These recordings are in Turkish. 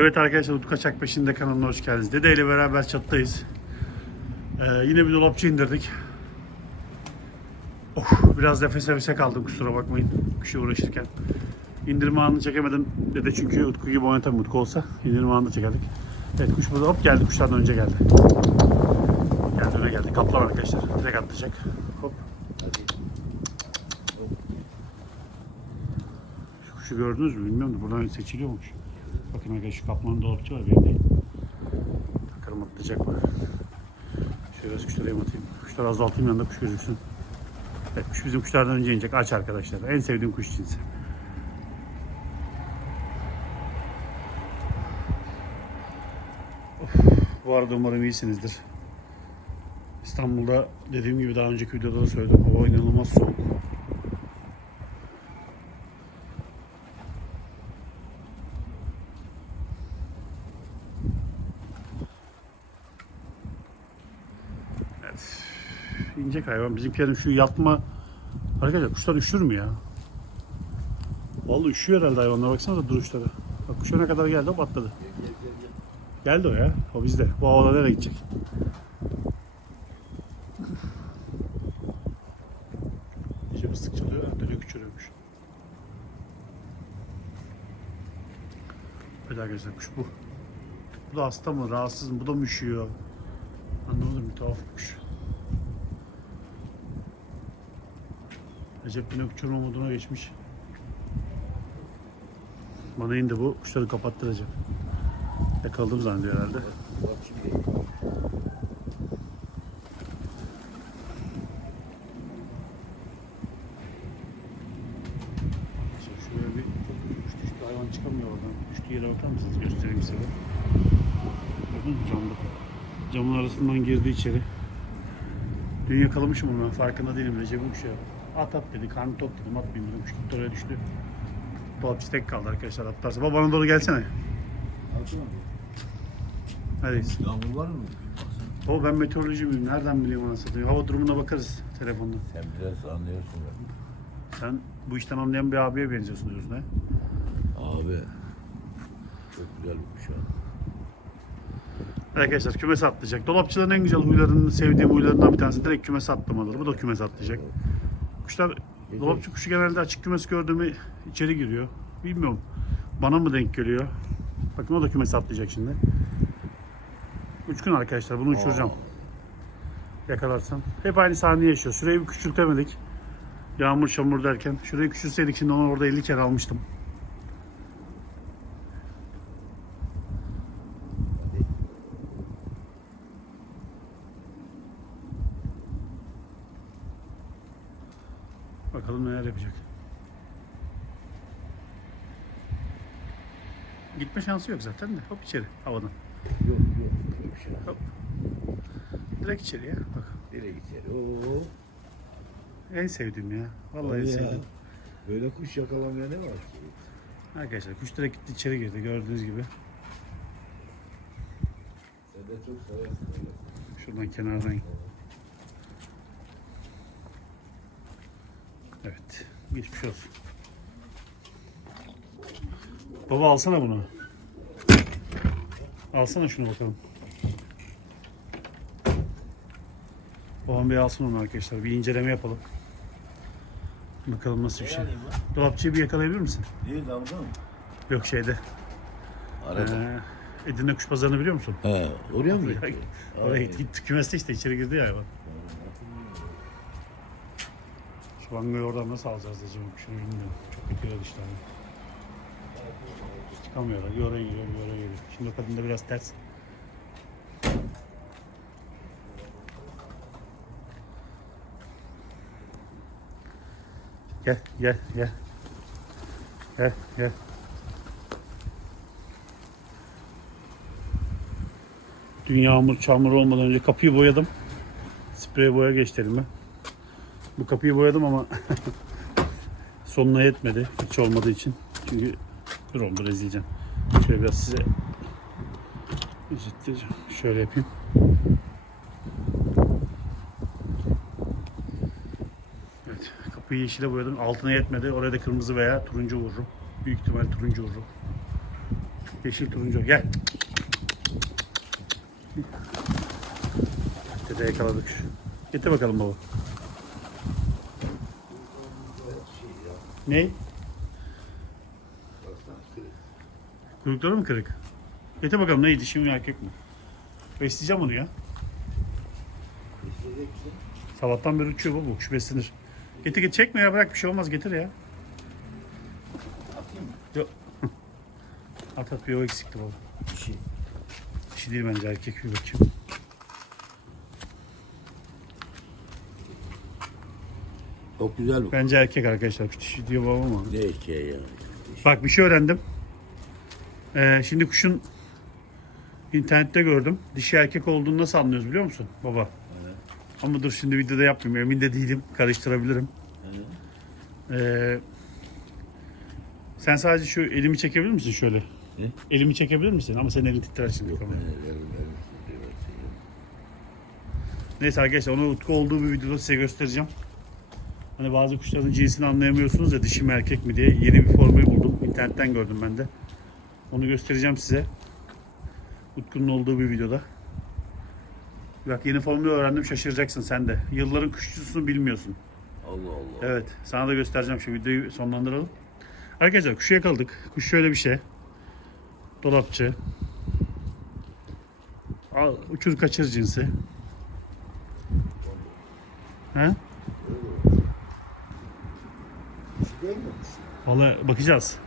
Evet arkadaşlar Utku Kaçak Peşinde kanalına hoş geldiniz. Dede ile beraber çattayız. Ee, yine bir dolapçı indirdik. Of, biraz nefes nefese kaldım kusura bakmayın kuşa uğraşırken. İndirme anını çekemedim dede çünkü Utku gibi oynatamam Utku olsa indirme anını çekerdik. Evet kuş burada hop geldi kuşlardan önce geldi. Geldi öne geldi. Kaplan arkadaşlar. Direkt atlayacak. Hop. Şu kuşu gördünüz mü bilmiyorum da buradan seçiliyormuş. Bakın şu kaplanın dolapçı var benim değil. Bakalım atlayacak mı? Şöyle biraz kuşları yem atayım. Kuşları azaltayım yanında kuş gözüksün. Evet kuş bizim kuşlardan önce inecek. Aç arkadaşlar. En sevdiğim kuş cinsi. Bu arada umarım iyisinizdir. İstanbul'da dediğim gibi daha önceki videoda da söyledim. Hava inanılmaz soğuk. İnecek hayvan. Bizimkilerin şu yatma... Arkadaşlar kuşlar üşür mü ya? Vallahi üşüyor herhalde hayvanlar. Baksanıza duruşları. Bak kuş öne kadar geldi hop atladı. Geldi o ya. O bizde. Bu havada nereye gidecek? İyice fıstık çalıyor. Dönüyor küçülüyormuş. Evet arkadaşlar kuş bu. Bu da hasta mı? Rahatsız mı? Bu da mı üşüyor? Anlamadım bir tuhaf bir kuş. Recep yine uçurma moduna geçmiş. Bana indi bu. Kuşları kapattı Recep. Yakaladım zannediyor herhalde. Şuraya bir kuş düştü. Hayvan çıkamıyor oradan. Düştüğü yere bakar mısınız? Göstereyim size. Mü camda? Camın arasından girdi içeri. Dün yakalamışım onu ben farkında değilim Recep'in ya. At at dedi, karnı tok dedim, atmayayım dedim. Kuş gitti oraya düştü. Dolapçı tek kaldı arkadaşlar atlarsa. Baba bana doğru gelsene. Neredeyiz? Yağmur var mı? Baba ben meteoroloji miyim? Nereden bileyim anasını satayım? Hava durumuna bakarız telefonda. Sen biraz anlıyorsun ya. Sen bu işten anlayan bir abiye benziyorsun diyorsun ha. Abi. Çok güzel bir ya. Arkadaşlar kümes atlayacak. Dolapçıların en güzel huylarını, sevdiğim huylarından bir tanesi direkt kümes atlamaları. Bu da kümes atlayacak. Kuşlar, dolapçı kuşu genelde açık kümes gördüğümü içeri giriyor. Bilmiyorum. Bana mı denk geliyor? Bakın o da kümes atlayacak şimdi. Uçkun arkadaşlar bunu uçuracağım. Yakalarsam. Hep aynı sahneyi yaşıyor. Süreyi küçültemedik. Yağmur çamur derken. Şurayı küçülseydik şimdi onu orada 50 kere almıştım. Bakalım neler yapacak. Gitme şansı yok zaten de. Hop içeri havadan. Yok yok. Yok bir şey. Hop. Direkt içeri ya. Bak. Nereye gider? Oo. En sevdiğim ya. Vallahi en Tabii ya. sevdiğim. Böyle kuş yakalamaya ne var ki? Arkadaşlar kuş direkt gitti içeri girdi gördüğünüz gibi. Sen de çok seversin öyle. Şuradan kenardan. Evet. Geçmiş olsun. Baba alsana bunu. Alsana şunu bakalım. Babam bir alsın onu arkadaşlar. Bir inceleme yapalım. Bakalım nasıl bir şey. Dolapçıyı bir yakalayabilir misin? Niye dalga mı? Yok şeyde. Arada. Ee, Edirne Kuş Pazarı'nı biliyor musun? He, oraya mı gitti? Oraya gitti. gitti. Kümeste işte içeri girdi ya hayvan. Bangoyu oradan nasıl alacağız acaba? Şunu bilmiyorum. Çok kötü düştü abi. Çıkamıyorlar. Oraya giriyor, oraya giriyor. Şimdi o kadın da biraz ters. Gel, gel, gel. Gel, gel. Dün yağmur çamur olmadan önce kapıyı boyadım. Sprey boya geçti elime. Bu kapıyı boyadım ama sonuna yetmedi. Hiç olmadığı için. Çünkü dur oldu rezileceğim. Şöyle biraz size izleteceğim. Şöyle yapayım. Evet, kapıyı yeşile boyadım. Altına yetmedi. Oraya da kırmızı veya turuncu vururum. Büyük ihtimal turuncu vururum. Yeşil turuncu. Gel. Dede yakaladık. Getir bakalım baba. Ne? Kuyrukları mı kırık? Getir bakalım neydi dişi mi erkek mi? Besleyeceğim onu ya. Sabahtan beri uçuyor bu kuş beslenir. Getir getir çekme ya bırak bir şey olmaz getir ya. Yok. At at bir o eksikti baba. Dişi. Dişi değil bence erkek bir bakayım. Çok güzel bu. Bence erkek arkadaşlar. Dişi diyor babam ama. Ne erkeği ya? Bak bir şey öğrendim. Ee, şimdi kuşun internette gördüm. Dişi erkek olduğunu nasıl anlıyoruz biliyor musun baba? Ama dur şimdi videoda yapmayayım. Emin de değilim. Karıştırabilirim. Ee, sen sadece şu elimi çekebilir misin şöyle? Ne? Elimi çekebilir misin? Ama senin elin titrer şimdi. Yok. kamera. ben- ben- ben- Neyse arkadaşlar onu Utku olduğu bir videoda size göstereceğim. Hani bazı kuşların cinsini anlayamıyorsunuz ya dişi mi erkek mi diye yeni bir formül buldum. İnternetten gördüm ben de. Onu göstereceğim size. Utku'nun olduğu bir videoda. Bak yeni formülü öğrendim şaşıracaksın sen de. Yılların kuşçusunu bilmiyorsun. Allah Allah. Evet sana da göstereceğim şu videoyu sonlandıralım. Arkadaşlar kuşu yakaladık. Kuş şöyle bir şey. Dolapçı. Al, uçur kaçır cinsi. He? Değil mi? Vallahi bakacağız.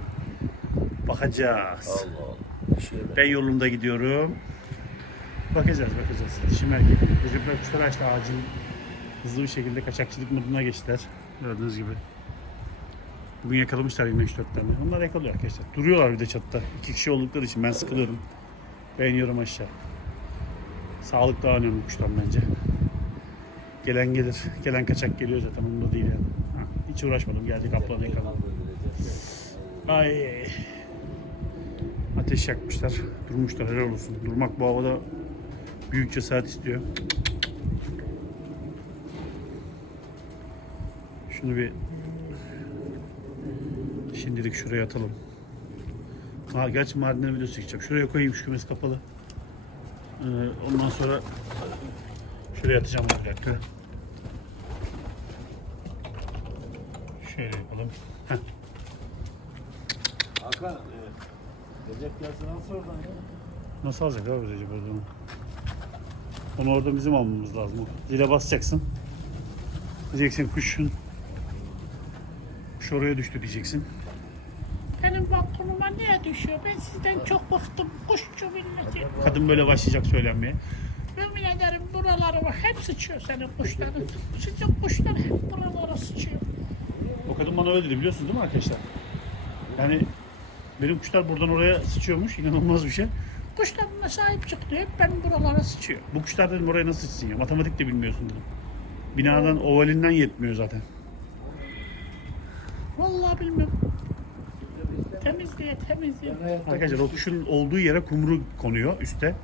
Bakacağız. Allah Allah. Bir şey ver. Ben yolumda gidiyorum. Bakacağız, bakacağız. Dişim erkek. Çocuklar kuşlar açtı acil. Hızlı bir şekilde kaçakçılık moduna geçtiler. Gördüğünüz gibi. Bugün yakalamışlar yine 3-4 tane. Onlar yakalıyor arkadaşlar. Duruyorlar bir de çatıda. İki kişi oldukları için ben sıkılıyorum. Ben iniyorum aşağı. Sağlık daha önemli kuştan bence. Gelen gelir. Gelen kaçak geliyor zaten. Umurumda değil yani. Hiç uğraşmadım. Geldik kaplanı yakaladım. Ay. Ateş yakmışlar. Durmuşlar helal olsun. Durmak bu havada büyük cesaret istiyor. Şunu bir şimdilik şuraya atalım. Ha, gerçi Mardin'e videosu çekeceğim. Şuraya koyayım şu kümes kapalı. Ee, ondan sonra şuraya atacağım bir dakika. Şöyle yapalım. Heh. Hakan. e, Recep gelsin nasıl oradan ya? Nasıl alacak abi Recep oradan? Onu orada bizim almamız lazım. Zile basacaksın. Diyeceksin kuşun kuş oraya düştü diyeceksin. Benim balkonuma niye düşüyor? Ben sizden çok bıktım. Kuşçu milleti. Kadın böyle başlayacak söylenmeye. Yemin ederim buraları var. Hep sıçıyor senin kuşların. Sizin kuşlar hep buralara sıçıyor. O kadın bana öyle dedi biliyorsunuz değil mi arkadaşlar? Yani benim kuşlar buradan oraya sıçıyormuş. inanılmaz bir şey. Kuşlarına sahip çık diyor. Hep benim buralara sıçıyor. Bu kuşlar dedim oraya nasıl sıçsın ya? Matematik de bilmiyorsun dedim. Binadan ovalinden yetmiyor zaten. Vallahi bilmiyorum. Temizliğe temizliğe. Arkadaşlar o kuşun olduğu yere kumru konuyor üstte.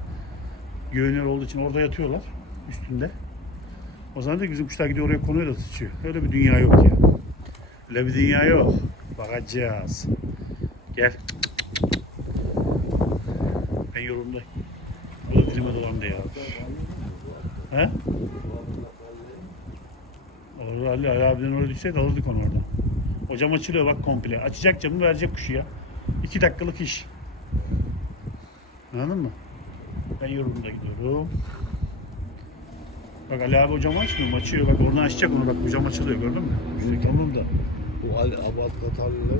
Güvenilir olduğu için orada yatıyorlar üstünde. O zaman da bizim kuşlar gidiyor oraya konuyor da sıçıyor. Öyle bir dünya yok ya. Öyle bir dünya yok. Bakacağız. Gel. Ben yolumdayım. Bu da dilime dolandı ya. He? Olur Ali, Ali abiden oraya düşseydi alırdık onu oradan. O cam açılıyor bak komple. Açacak camı verecek kuşu ya. İki dakikalık iş. Anladın mı? Ben yorumda gidiyorum. Bak Ali abi o camı açmıyor? Açıyor. Bak oradan açacak onu. Bak bu cam açılıyor gördün mü? Üstteki. Onun da. Bu Ali Abad Katarlıları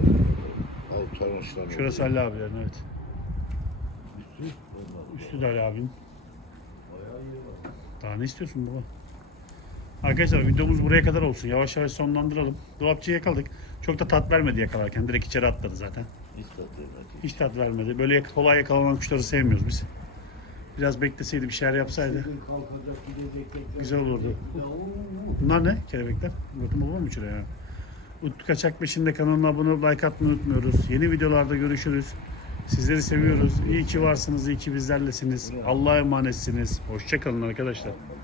Al tanışlar. Şurası Ali abilerin evet. Üstü de Ali abinin. Daha ne istiyorsun baba? Arkadaşlar videomuz buraya kadar olsun. Yavaş yavaş sonlandıralım. Dolapçıyı yakaladık. Çok da tat vermedi yakalarken. Direkt içeri atladı zaten. Hiç tatlı Hiç tat vermedi. Böyle kolay yakalanan kuşları sevmiyoruz biz. Biraz bekleseydi bir şeyler yapsaydı güzel olurdu. Bunlar ne? Kelebekler. Murat'ın baba mı uçuruyor ya? Utku Kaçak Peşinde kanalına abone olup like atmayı unutmuyoruz. Yeni videolarda görüşürüz. Sizleri seviyoruz. İyi ki varsınız, iyi ki bizlerlesiniz. Allah'a emanetsiniz. Hoşçakalın arkadaşlar.